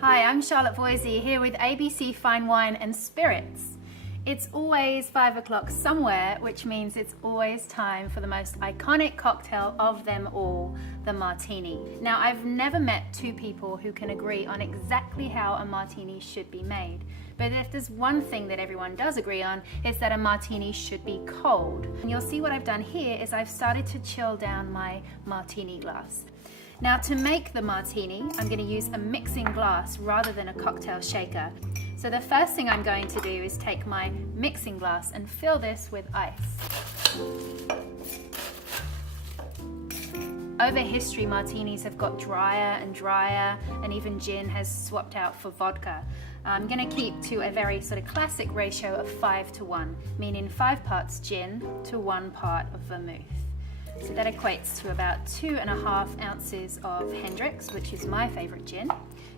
Hi, I'm Charlotte Voisey here with ABC Fine Wine and Spirits. It's always 5 o'clock somewhere, which means it's always time for the most iconic cocktail of them all, the martini. Now, I've never met two people who can agree on exactly how a martini should be made. But if there's one thing that everyone does agree on, it's that a martini should be cold. And you'll see what I've done here is I've started to chill down my martini glass. Now, to make the martini, I'm going to use a mixing glass rather than a cocktail shaker. So the first thing I'm going to do is take my mixing glass and fill this with ice. Over history, martinis have got drier and drier, and even gin has swapped out for vodka. I'm going to keep to a very sort of classic ratio of 5:1, meaning 5 parts gin to 1 part of vermouth. So that equates to about 2.5 ounces of Hendrick's, which is my favorite gin,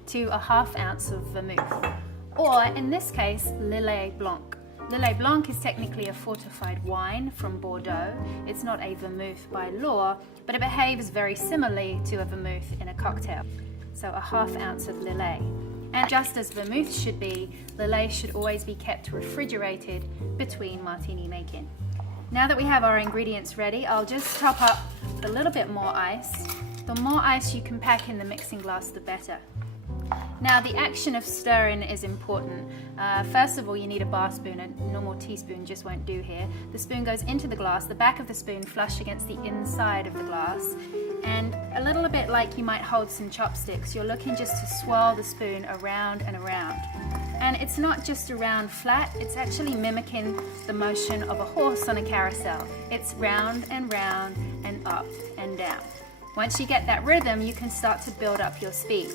to a 1/2 ounce of vermouth. Or in this case, Lillet Blanc. Lillet Blanc is technically a fortified wine from Bordeaux. It's not a vermouth by law, but it behaves very similarly to a vermouth in a cocktail. So a 1/2 ounce of Lillet. And just as vermouth should be, Lillet should always be kept refrigerated between martini making. Now that we have our ingredients ready, I'll just top up with a little bit more ice. The more ice you can pack in the mixing glass, the better. Now, the action of stirring is important. First of all, you need a bar spoon. A normal teaspoon just won't do here. The spoon goes into the glass, the back of the spoon flush against the inside of the glass, and a little bit like you might hold some chopsticks, you're looking just to swirl the spoon around and around. And it's not just around flat, it's actually mimicking the motion of a horse on a carousel. It's round and round and up and down. Once you get that rhythm, you can start to build up your speed.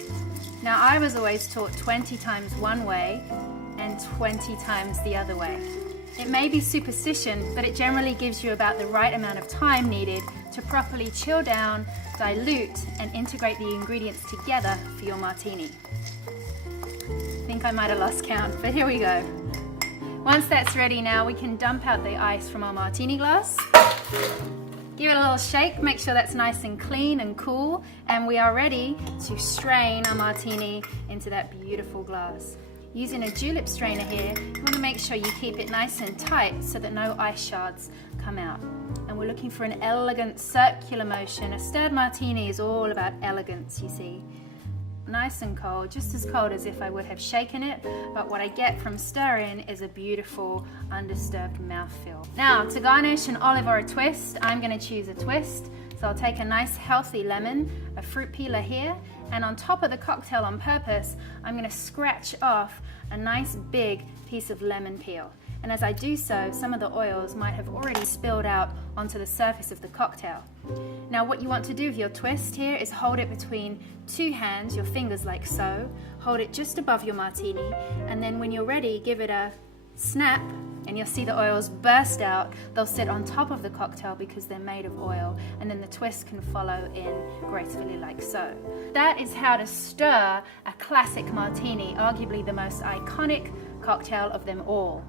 Now, I was always taught 20 times one way and 20 times the other way. It may be superstition, but it generally gives you about the right amount of time needed to properly chill down, dilute, and integrate the ingredients together for your martini. I think I might have lost count, but here we go. Once that's ready now, we can dump out the ice from our martini glass. Give it a little shake, make sure that's nice and clean and cool, and we are ready to strain our martini into that beautiful glass. Using a julep strainer here, you want to make sure you keep it nice and tight so that no ice shards come out. And we're looking for an elegant circular motion. A stirred martini is all about elegance, you see. Nice and cold, just as cold as if I would have shaken it, but what I get from stirring is a beautiful undisturbed mouthfeel. Now, to garnish an olive or a twist, I'm going to choose a twist. So I'll take a nice healthy lemon, a fruit peeler here, and on top of the cocktail on purpose, I'm going to scratch off a nice big piece of lemon peel. And as I do so, some of the oils might have already spilled out onto the surface of the cocktail. Now, what you want to do with your twist here is hold it between 2 hands, your fingers like so, hold it just above your martini, and then when you're ready, give it a snap, and you'll see the oils burst out. They'll sit on top of the cocktail because they're made of oil, and then the twist can follow in gracefully like so. That is how to stir a classic martini, arguably the most iconic cocktail of them all.